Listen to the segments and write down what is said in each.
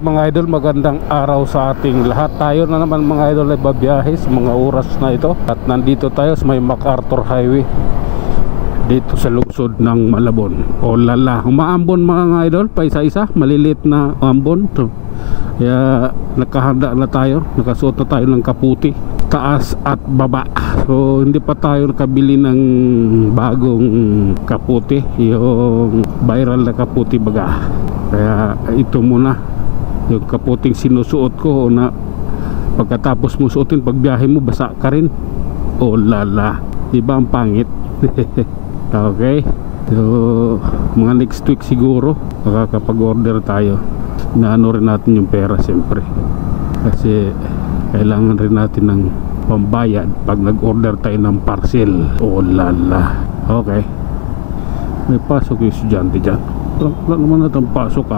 up mga idol, magandang araw sa ating lahat. Tayo na naman mga idol ay babiyahe sa mga oras na ito. At nandito tayo sa may MacArthur Highway dito sa lungsod ng Malabon. O lala, umaambon mga idol, pa isa-isa, maliliit na ambon to. Kaya nakahanda na tayo, nakasuot na tayo ng kaputi, taas at baba. So hindi pa tayo nakabili ng bagong kaputi, yung viral na kaputi baga. Kaya ito muna yung kaputing sinusuot ko na pagkatapos mo suotin, pagbiyahe mo basa ka rin. O lala, diba ang pangit? Okay, so mga next week siguro makakapag-order tayo. Naano rin natin yung pera siyempre, kasi kailangan rin natin ng pambayad pag nag-order tayo ng parcel. O lala, okay, may pasok yung estudyante dyan. Wala naman natin pasok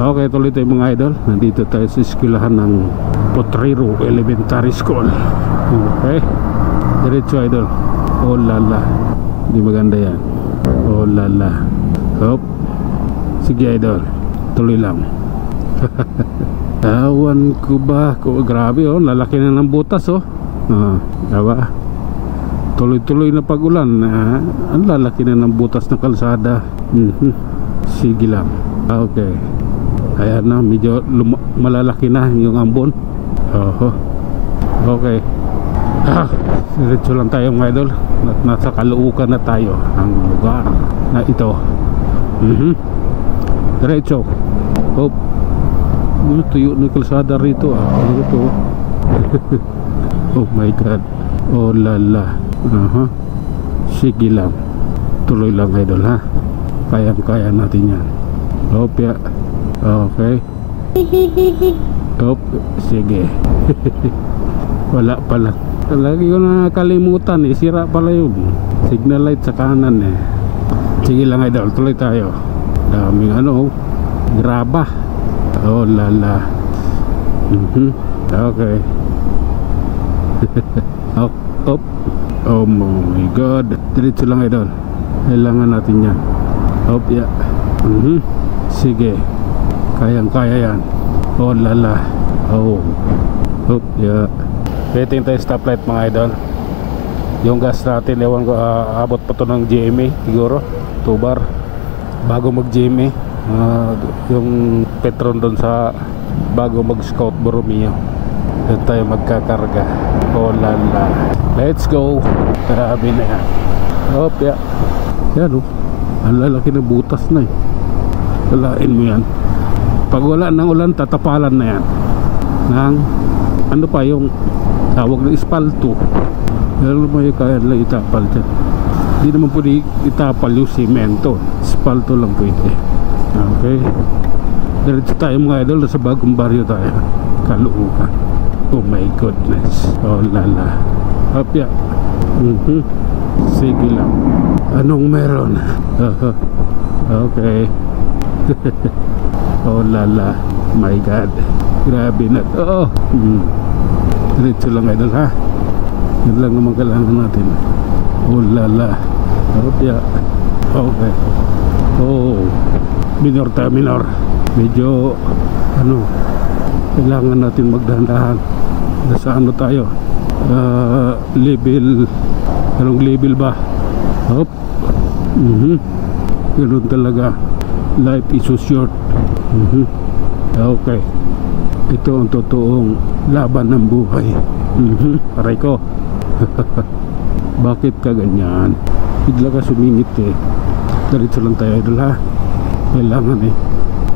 Okay, tuloy tayo mga idol. Nandito tayo sa eskwelahan ng Potrero Elementary School. Okay, diretso idol. O lala, di maganda yan. O lala, hop. Sige idol, tuloy lang. Awan ko ba? Grabe lalaki na ng butas diba? Tuloy-tuloy na pag-ulan, ang lalaki na ng butas na kalsada. Sige lang. Okay, ayan na, medyo malalaki na yung ambon. Okay, diretso lang tayo mga idol. Nasa Caloocan na tayo, ang lugar na ito. Diretso. Hop. Tuyo na kalsada rito ano ito? Oh my god. Oh lala. Sige lang, tuloy lang idol ha. Kaya natin yan. Hop ya. Okay. Hop. Sige. Wala pala. Lagi ko na kalimutan sira pala yun. Signal light sa kanan Sige lang idol, tuloy tayo. Daming graba. Oh lala. Okay. Up. Oh my god, diretso lang idol. Kailangan natin yan. Hop ya. Sige, kaya yan. Oh lala. Oh. Hop ya. Waiting tayo stoplight mga idol. Yung gas natin, ewan ko, abot pa to ng GMA siguro 2 bar bago mag GMA. Yung Petron doon sa bago mag Scout Borromeo, doon tayo magkakarga. Oh lala, let's go. Grabe na yan. Hop ya. Yan ang lalaki na butas na Walain mo yan. Pag wala ng ulan, tatapalan na yan ng ano pa yung tawag na espalto. Pero may kaya lang itapal dyan. Hindi naman pwede itapal yung simento, espalto lang pwede. Okay, diretso tayo mga idol. Sa bagong baryo tayo, Caloocan. Oh my goodness. Oh lala. Hopya. Sige lang. Anong meron? Okay. Oh lala, my god, grabe na diretso lang idol ha. Yun lang naman kailangan natin. Oh lala. Hopya. Okay. Oh, minor tayo, minor. Medyo kailangan natin magdahan-dahan. Nasa tayo? Level, anong level ba? Hop. Ganun talaga. Life is so short. Okay, ito ang totoong laban ng buhay. Aray ko. Bakit ka ganyan? Bigla ka sumingit Diretso lang tayo idol ha. Kailangan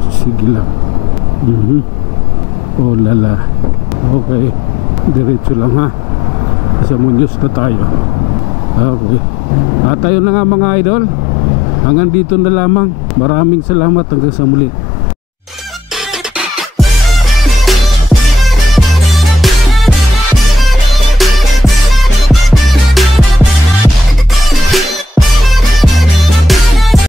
sige lang. Oh lala. Okay, diretso lang ha. Sa Muñoz na tayo. Okay, tayo na nga mga idol. Hanggang dito na lamang. Maraming salamat, hanggang sa muli.